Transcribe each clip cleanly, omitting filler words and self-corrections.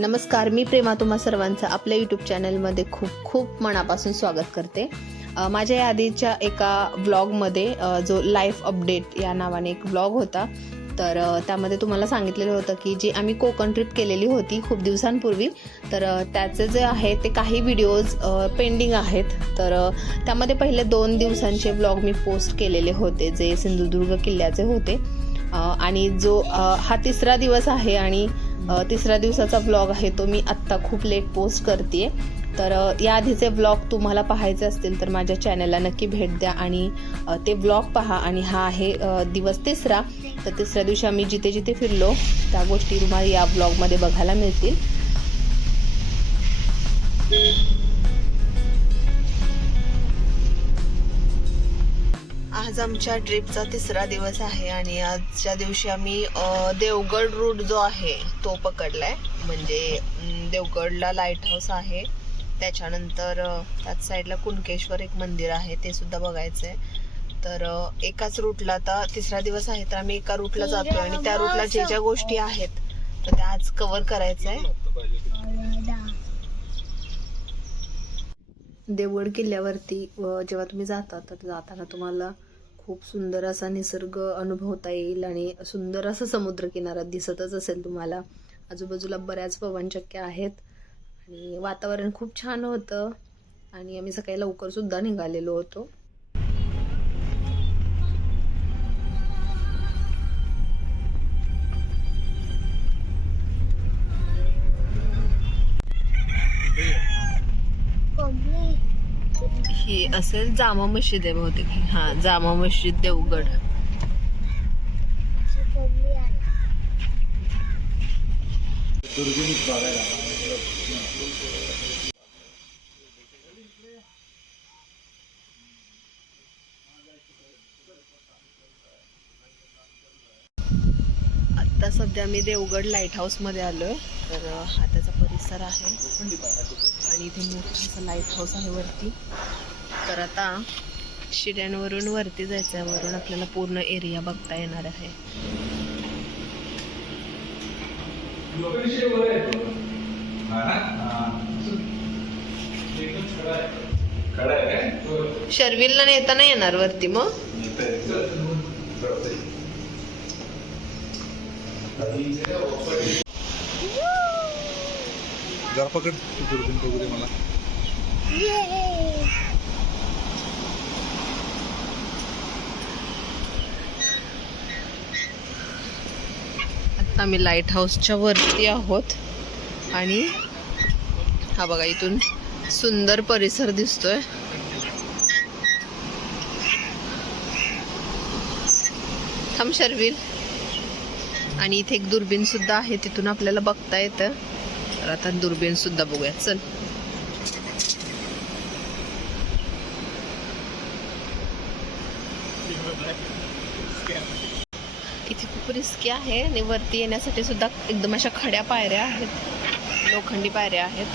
नमस्कार, मी प्रेमा तुम्हा सर्वांचं आपल्या यूट्यूब चॅनलमध्ये खूप खूप मनापासून स्वागत करते. माझ्या या आधीच्या एका व्लॉगमध्ये जो लाईफ अपडेट या नावाने एक व्लॉग होता, तर त्यामध्ये तुम्हाला सांगितलेलं होतं की जी आम्ही कोकण ट्रिप केलेली होती खूप दिवसांपूर्वी, तर त्याचे जे आहे ते काही व्हिडिओज पेंडिंग आहेत. तर त्यामध्ये पहिले 2 दिवसांचे व्लॉग मी पोस्ट केलेले होते जे सिंधुदुर्ग किल्ल्याचे होते, आणि जो हा तिसरा दिवस आहे आणि तिसऱ्या दिवसाचा व्लॉग आहे तो मी आत्ता खूप लेट पोस्ट करते. तर या आधीचे व्लॉग तुम्हाला पाहायचे असतील तर माझ्या चॅनलला नक्की भेट द्या आणि ते व्लॉग पहा. आणि हा आहे दिवस तिसरा. तर तिसऱ्या दिवशी आम्ही जिथे जिथे फिरलो त्या गोष्टी तुम्हाला या व्लॉगमध्ये बघायला मिळतील. आज आमच्या ट्रिपचा तिसरा दिवस आहे आणि आजच्या दिवशी आम्ही देवगड रूट जो आहे तो पकडलाय. म्हणजे देवगडला लाईट हाऊस आहे, त्याच्यानंतर त्याच साईडला कुणकेश्वर एक मंदिर आहे ते सुद्धा बघायचंय. तर एकाच रूटला आता तिसरा दिवस आहे तर आम्ही एका रूटला जातोय आणि त्या रूटला जे ज्या गोष्टी आहेत तर त्या आज कव्हर करायचंय. देवगड किल्ल्यावरती जेव्हा तुम्ही जाता तर जाताना तुम्हाला खूप सुंदर असा निसर्ग अनुभवता येईल आणि सुंदर असा समुद्रकिनारा दिसतच असेल तुम्हाला. आजूबाजूला बऱ्याच पवनचक्क्या आहेत आणि वातावरण खूप छान होतं आणि आम्ही सकाळी लवकर सुद्धा निघालेलो होतो. ही असेल जामा मशीद आहे बहुतेक. हा, जामा मशीद देवगड. आता सध्या मी देवगड लाईट हाऊस मध्ये आलोय. तर हा त्याचा परिसर आहे आणि इथे मोठा असा लाईट हाऊस आहे वरती. तर आता शिड्यांवरून वरती जायचं, वरून आपल्याला पूर्ण एरिया बघता येणार आहे. शर्विलला नेता नाही येणार वरती मग. जरा पकड दुर्बीन बघू दे मला. आता आम्ही लाईट हाऊसच्या वरती आहोत आणि हा बघा इथून सुंदर परिसर दिसतोय. थांब शर्विल. आणि इथे एक दुर्बीन सुद्धा आहे, तिथून आपल्याला बघता येतं. तर आता दुर्बीन सुद्धा बघूया, चल. इथे खूप रिस्की आहे आणि वरती येण्यासाठी सुद्धा एकदम अशा खड्या पायऱ्या आहेत, लोखंडी पायऱ्या आहेत.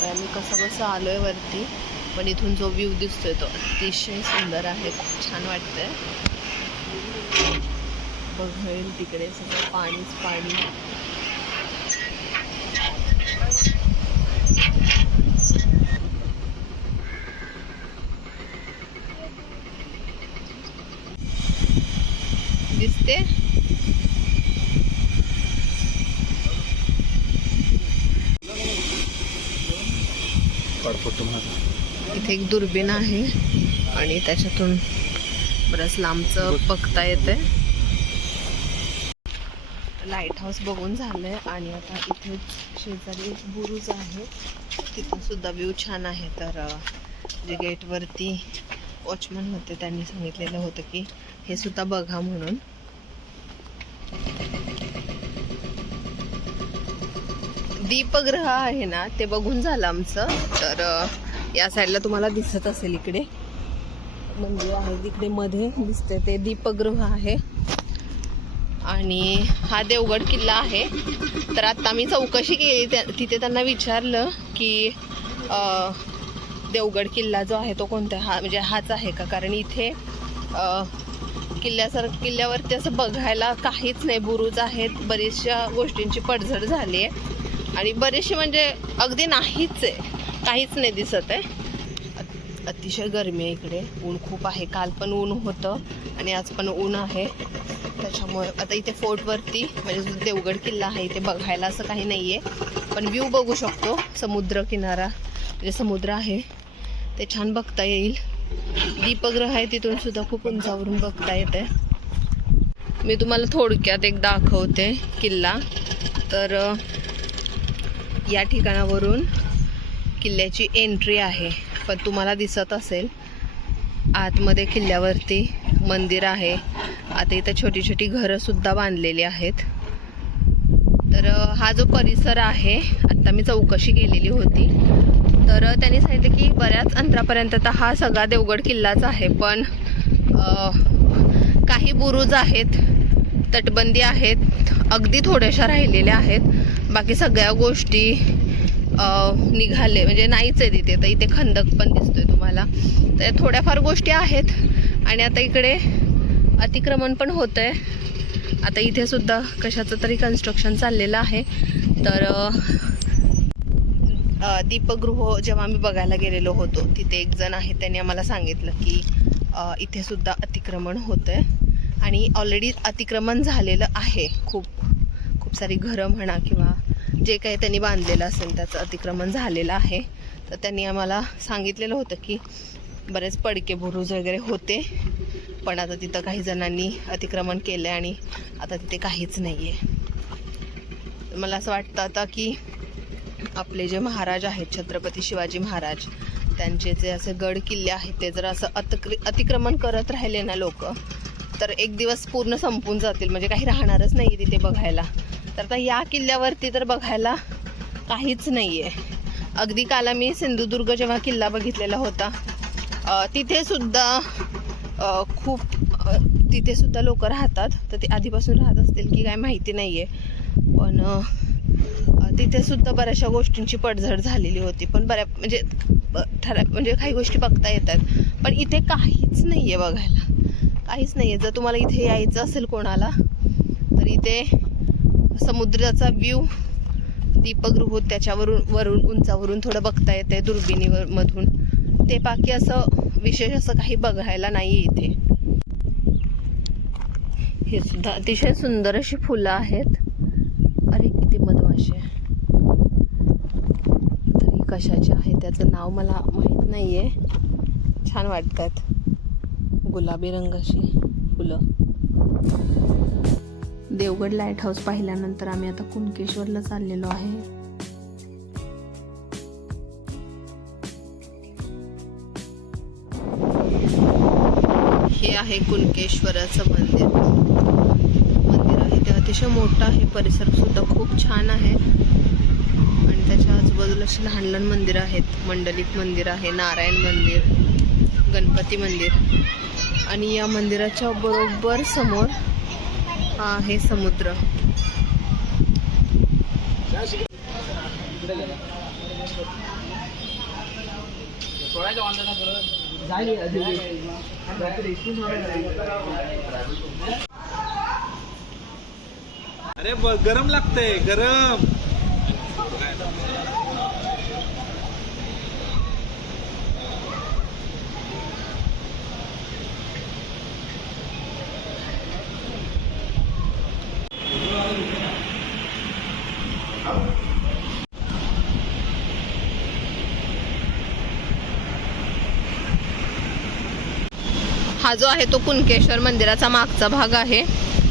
तर आम्ही कसं आलोय वरती, पण इथून जो व्ह्यू दिसतोय तो अतिशय सुंदर आहे, खूप छान वाटतंय. बघेल तिकडे सगळं पाणीच पाणी. दिसते. इथे एक दुर्बीण आहे आणि त्याच्यातून बरंच लांबचं बघता येतंय. लाईट हाऊस बघून झालंय आणि आता इथेच शेजारी बुरुज आहे, तिथून सुद्धा व्ह्यू छान आहे. तर जे गेटवरती वॉचमन होते त्यांनी सांगितलेलं होतं की हे सुद्धा बघा म्हणून. दीपग्रह आहे ना ते बघून झालं आमचं. तर या साईडला तुम्हाला दिसत असेल इकडे मंदिर आहे, तिकडे मध्ये दिसते ते दीपगृह आहे. आणि हा देवगड किल्ला आहे. तर आता मी चौकशी केली, तिथे त्यांना विचारलं की देवगड किल्ला जो आहे तो कोणता, हा म्हणजे हाच आहे का, कारण इथे किल्ल्यावरती असं बघायला काहीच नाही. बुरुज आहेत, बरीचशा गोष्टींची पडझड झाली आहे आणि बरेचसे म्हणजे अगदी नाहीच आहे, काहीच नाही दिसत आहे. अतिशय गरमी आहे इकडे, ऊन खूप आहे. काल पण ऊन होतं आणि आज पण ऊन आहे. त्याच्यामुळे आता इथे फोर्टवरती म्हणजे जो देवगड किल्ला आहे इथे बघायला असं काही नाही आहे, पण व्ह्यू बघू शकतो. समुद्र किनारा म्हणजे समुद्र आहे ते छान बघता येईल. दीपगृह आहे तिथून सुद्धा खूप उंचावरून बघता येते. मी तुम्हाला थोडक्यात एक दाखवते किल्ला. तर या ठिकाणावरून किल्ल्याची एंट्री आहे, पण तुम्हाला दिसत असेल आतमध्ये किल्ल्यावरती मंदिर आहे. आता इथं छोटी छोटी घरं सुद्धा बांधलेली आहेत. तर हा जो परिसर आहे, आता मी चौकशी केलेली होती तर त्यांनी सांगितलं की बऱ्याच अंतरापर्यंत तर हा सगळा देवगड किल्लाच आहे, पण काही बुरुज आहेत, तटबंदी आहेत, अगदी थोड्याशा राहिलेल्या आहेत. बाकी सगळ्या गोष्टी निघाले म्हणजे नाहीच आहे तिथे. तर इथे खंदक पण दिसतोय तुम्हाला. तर थोड्याफार गोष्टी आहेत आणि आता इकडे अतिक्रमण पण होतं आहे. आता इथे सुद्धा कशाचं तरी कन्स्ट्रक्शन चाललेलं आहे. तर दीपगृह जेव्हा आम्ही बघायला गेलेलो होतो तिथे एक जण आहे, त्यांनी आम्हाला सांगितलं की इथे सुद्धा अतिक्रमण होतं आहे आणि ऑलरेडी अतिक्रमण झालेलं आहे. खूप खूप सारी घरं म्हणा किंवा जे काही त्यांनी बांधलेलं असेल त्याचं अतिक्रमण झालेलं आहे. तर त्यांनी आम्हाला सांगितलेलं होतं की बरेच पडके बुरुज वगैरे होते, पण आता तिथं काही जणांनी अतिक्रमण केलं आहे आणि आता तिथे काहीच नाही आहे. मला असं वाटतं आता की आपले जे महाराज आहेत छत्रपती शिवाजी महाराज, त्यांचे जे असे गड किल्ले आहेत ते जर असं अतिक्रमण करत राहिले ना लोक, तर एक दिवस पूर्ण संपून जातील, म्हणजे काही राहणारच नाही तिथे बघायला. तर आता या किल्ल्यावरती तर बघायला काहीच नाही आहे. अगदी काल मी सिंधुदुर्ग जेव्हा किल्ला बघितलेला होता तिथे सुद्धा लोक राहतात. तर ते आधीपासून राहत असतील की काय माहिती नाही आहे, पण तिथे सुद्धा बऱ्याचशा गोष्टींची पडझड झालेली होती. पण म्हणजे काही गोष्टी बघता येतात, पण इथे काहीच नाही आहे बघायला, काहीच नाही आहे. जर तुम्हाला इथे यायचं असेल कोणाला तर इथे समुद्राचा व्ह्यू, दीपगृह त्याच्यावरून उंचावरून थोडं बघता येते दुर्बिणीमधून. ते बाकी असं विशेष असं काही बघायला नाही आहे इथे. हे सुद्धा अतिशय सुंदर अशी फुलं आहेत. अरे किती मधमाशी आहे. तरी कशाची आहे त्याचं नाव मला माहीत नाही आहे. छान वाटतात गुलाबी रंगाची फुलं. देवगड लाईट हाऊस पाहिल्यानंतर आम्ही आता कुणकेश्वरला चाललेलो आहे. हे आहे कुणकेश्वराचं मंदिर आहे. ते अतिशय मोठं आहे. परिसर सुद्धा खूप छान आहे आणि त्याच्या आजूबाजूला अशी लहान लहान मंदिरं आहेत. मंडलिक मंदिर आहे, नारायण मंदिर, गणपती मंदिर आणि या मंदिराच्या बरोबर समोर हा आहे समुद्र. अरे गरम लागतंय, गरम. हा जो आहे तो कुणकेश्वर मंदिराचा मागचा भाग आहे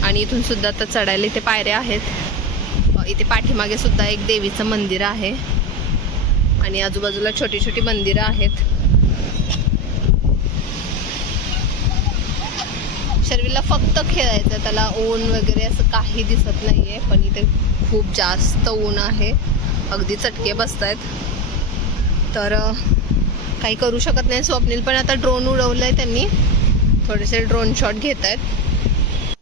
आणि इथून सुद्धा आता चढायला इथे पायऱ्या आहेत. इथे पाठीमागे सुद्धा एक देवीचं मंदिर आहे आणि आजूबाजूला छोटी छोटी मंदिरं आहेत. शर्विलला फक्त खेळायचं, त्याला ऊन वगैरे असं काही दिसत नाहीये, पण इथे खूप जास्त ऊन आहे, अगदी चटके बसतायत. तर काही करू शकत नाही. स्वप्नील पण आता ड्रोन उडवलंय त्यांनी, थोडेसे ड्रोन शॉट घेत आहेत.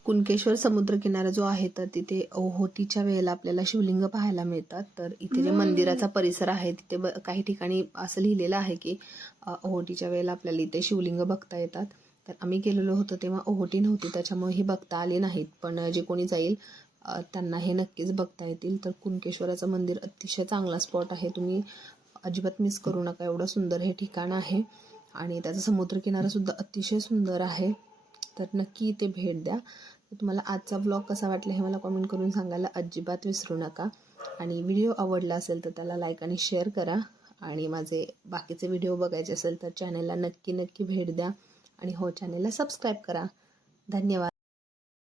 कुणकेश्वर समुद्र किनारा जो आहे तर तिथे ओहोटीच्या वेळेला आपल्याला शिवलिंग पाहायला मिळतात. तर इथे जे मंदिराचा परिसर आहे तिथे काही ठिकाणी असं लिहिलेलं आहे की ओहोटीच्या वेळेला आपल्याला इथे शिवलिंग बघता येतात. तर आम्ही गेलेलो होतो तेव्हा ओहोटी नव्हती, त्याच्यामुळे ही बघता आली नाहीत. पण जे कोणी जाईल त्यांना हे नक्कीच बघता येतील. तर कुणकेश्वराचं मंदिर अतिशय चांगला स्पॉट आहे, तुम्ही अजिबात मिस करू नका. एवढं सुंदर हे ठिकाण आहे आणि त्याचा समुद्रकिनारासुद्धा अतिशय सुंदर आहे. तर नक्की इथे भेट द्या. तर तुम्हाला आजचा ब्लॉग कसा वाटला हे मला कमेंट करून सांगायला अजिबात विसरू नका. आणि व्हिडिओ आवडला असेल तर त्याला लाईक आणि शेअर करा. आणि माझे बाकीचे व्हिडिओ बघायचे असेल तर चॅनलला नक्की भेट द्या. आणि हो, चॅनलला सबस्क्राईब करा. धन्यवाद.